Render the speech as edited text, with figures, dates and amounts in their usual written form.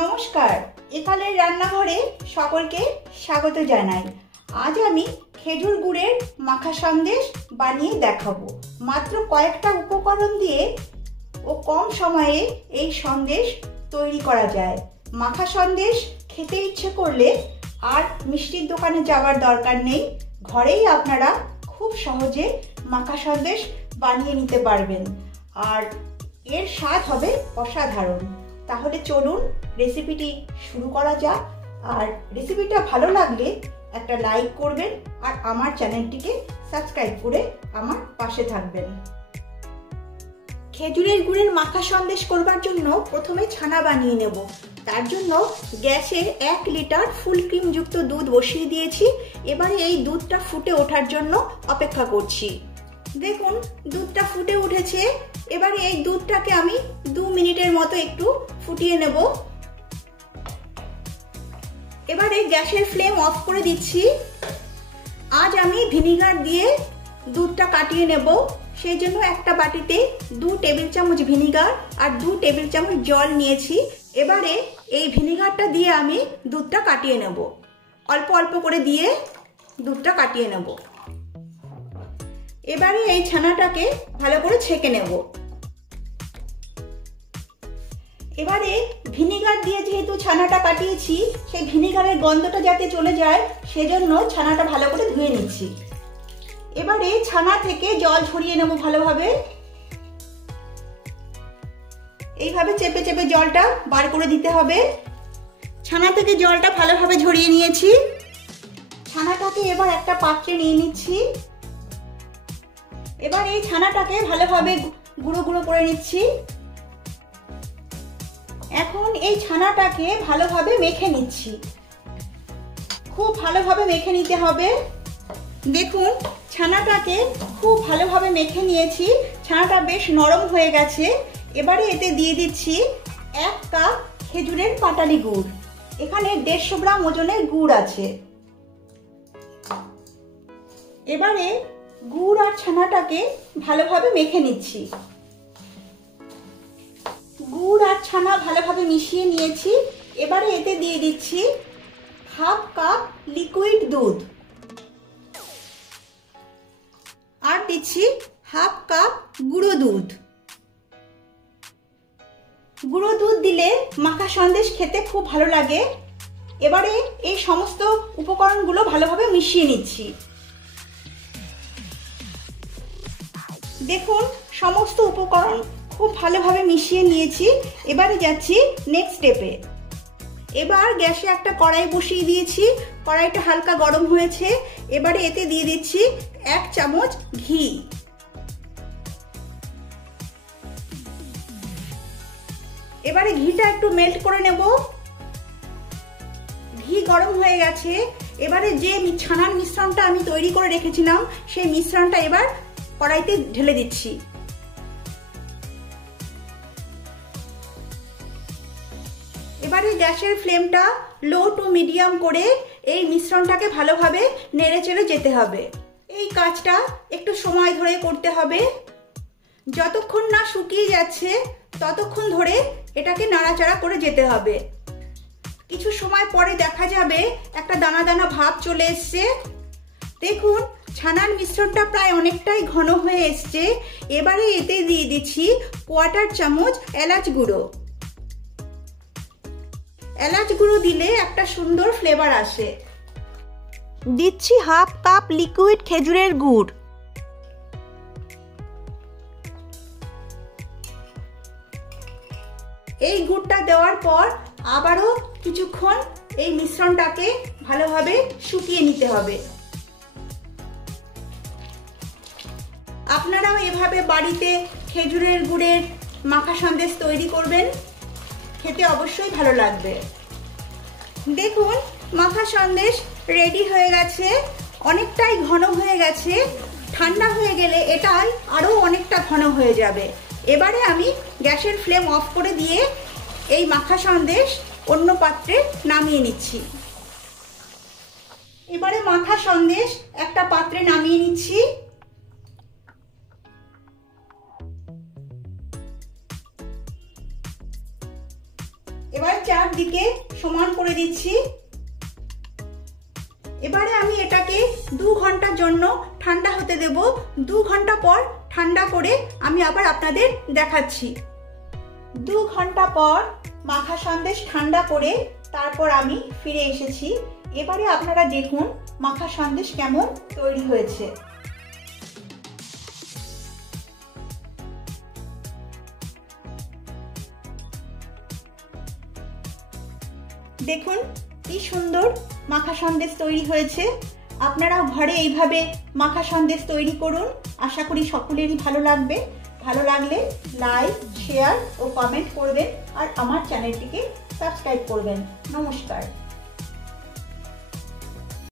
নমস্কার, একালের রান্নাঘরে সকলকে স্বাগত জানাই। আজ আমি খেজুর গুড়ের মাখা সন্দেশ বানিয়ে দেখাবো। মাত্র কয়েকটা উপকরণ দিয়ে ও কম সময়ে এই সন্দেশ তৈরি করা যায়। মাখা সন্দেশ খেতে ইচ্ছে করলে আর মিষ্টির দোকানে যাওয়ার দরকার নেই, ঘরেই আপনারা খুব সহজে মাখা সন্দেশ বানিয়ে নিতে পারবেন আর এর স্বাদ হবে অসাধারণ। তাহলে চলুন রেসিপিটি শুরু করা যাক। আর রেসিপিটা ভালো লাগলে একটা লাইক করবেন আর আমার চ্যানেলটিকে সাবস্ক্রাইব করে আমার পাশে থাকবেন। খেজুরের গুড়ের মাখা সন্দেশ করবার জন্য প্রথমে ছানা বানিয়ে নেব। তার জন্য গ্যাসে 1 লিটার ফুল ক্রিম যুক্ত দুধ বসিয়ে দিয়েছি। এবারে এই দুধটা ফুটে ওঠার জন্য অপেক্ষা করছি। দেখুন দুধটা ফুটে উঠেছে। এবারে এই দুধটাকে আমি 2 মিনিটের মতো একটু ফুটিয়ে নেব। এবারে গ্যাসের ফ্লেম অফ করে দিচ্ছি। আজ আমি ভিনিগার দিয়ে দুধটা কাটিয়ে নেব। সেই জন্য একটা বাটিতে 2 টেবিল চামচ ভিনিগার আর 2 টেবিল চামচ জল নিয়েছি। এবারে এই ভিনিগারটা দিয়ে আমি দুধটা কাটিয়ে নেব। অল্প অল্প করে দিয়ে দুধটা কাটিয়ে নেব। এবারে এই ছানাটাকে ভালো করে ছেঁকে নেব। এবারে ভিনিগার দিয়ে যেহেতু ছানাটা কাটিয়েছি, সেই ভিনিগারের গন্ধটা যাতে চলে যায় সেজন্য ছানাটা ভালো করে ধুয়ে নিচ্ছি। এবারে ছানা থেকে জল ঝরিয়ে নেব ভালোভাবে। এইভাবে চেপে চেপে জলটা বার করে দিতে হবে। ছানা থেকে জলটা ভালোভাবে ঝরিয়ে নিয়েছি। ছানাটাকে এবার একটা পাত্রে নিয়ে নিচ্ছি। এবার এই ছানাটাকে ভালোভাবে গুঁড়ো গুঁড়ো করে নিচ্ছি। এখন এই ছানাটাকে ভালোভাবে মেখে নিচ্ছি। খুব ভালোভাবে মেখে নিতে হবে। দেখুন ছানাটাকে খুব ভালোভাবে মেখে নিয়েছি। ছানাটা বেশ নরম হয়ে গেছে। এবারে এতে দিয়ে দিচ্ছি 1 কাপ খেজুরের পাটালি গুড়। এখানে 150 গ্রাম ওজনের গুড় আছে। এবারে গুড় আর ছানাটাকে ভালোভাবে মেখে নিচ্ছি। গুড় আর ছানা ভালোভাবে মিশিয়ে নিয়েছি। এবারে এতে দিয়ে দিচ্ছি 1/2 কাপ লিকুইড দুধ আর দিচ্ছি 1/2 কাপ গুঁড়ো দুধ। গুঁড়ো দুধ দিলে মাখা সন্দেশ খেতে খুব ভালো লাগে। এবারে এই সমস্ত উপকরণগুলো ভালোভাবে মিশিয়ে নিচ্ছি। দেখুন সমস্ত উপকরণ খুব ভালোভাবে মিশিয়ে নিয়েছি। এবারে যাচ্ছি নেক্সট স্টেপে। এবার গ্যাসে একটা কড়াই বসিয়ে দিয়েছি। কড়াইটা হালকা গরম হয়েছে। এবারে এতে দিয়ে দিচ্ছি 1 চামচ ঘি। এবারে ঘিটা একটু মেল্ট করে নেব। ঘি গরম হয়ে গেছে। এবারে যে ছানার মিশ্রণটা আমি তৈরি করে রেখেছিলাম সেই মিশ্রণটা এবার কড়াইতে ঢেলে দিচ্ছি। এবারে গ্যাসের ফ্লেমটা লো টু মিডিয়াম করে এই মিশ্রণটাকে ভালোভাবে নেড়েচেড়ে যেতে হবে। এই কাজটা একটু সময় ধরে করতে হবে। যতক্ষণ না শুকিয়ে যাচ্ছে ততক্ষণ ধরে এটাকে নাড়াচাড়া করে যেতে হবে। কিছু সময় পরে দেখা যাবে একটা দানা দানা ভাব চলে এসছে। দেখুন ছানার মিশ্রণটা প্রায় অনেকটাই ঘন হয়ে এসছে। এবারে এতে দিয়ে দিচ্ছি 1/4 চামচ এলাচ গুঁড়ো। এলাচ গুঁড়ো দিলে একটা সুন্দর ফ্লেভার আসে। দিচ্ছি 1/2 কাপ লিকুইড খেজুরের গুড়। এই গুড়টা দেওয়ার পর আবারও কিছুক্ষণ এই মিশ্রণটাকে ভালোভাবে শুকিয়ে নিতে হবে। আপনারাও এভাবে বাড়িতে খেজুরের গুড়ের মাখা সন্দেশ তৈরি করবেন, খেতে অবশ্যই ভালো লাগবে। দেখুন মাখা সন্দেশ রেডি হয়ে গেছে। অনেকটাই ঘন হয়ে গেছে। ঠান্ডা হয়ে গেলে এটাই আরও অনেকটা ঘন হয়ে যাবে। এবারে আমি গ্যাসের ফ্লেম অফ করে দিয়ে এই মাখা সন্দেশ অন্য পাত্রে নামিয়ে নিচ্ছি। এবারে মাখা সন্দেশ একটা পাত্রে নামিয়ে নিচ্ছি। এবার চারদিকে সমান করে দিচ্ছি। এবারে আমি এটাকে 2 ঘন্টার জন্য ঠান্ডা হতে দেব। 2 ঘন্টা পর ঠান্ডা করে আমি আবার আপনাদের দেখাচ্ছি। 2 ঘন্টা পর মাখা সন্দেশ ঠান্ডা করে তারপর আমি ফিরে এসেছি। এবারে আপনারা দেখুন মাখা সন্দেশ কেমন তৈরি হয়েছে। দেখুন কি সুন্দর মাখা সন্দেশ তৈরি হয়েছে। আপনারাও ঘরে এইভাবে মাখা সন্দেশ তৈরি করুন। আশা করি সকলেরই ভালো লাগবে। ভালো লাগলে লাইক, শেয়ার ও কমেন্ট করবেন আর আমার চ্যানেলটিকে সাবস্ক্রাইব করবেন। নমস্কার।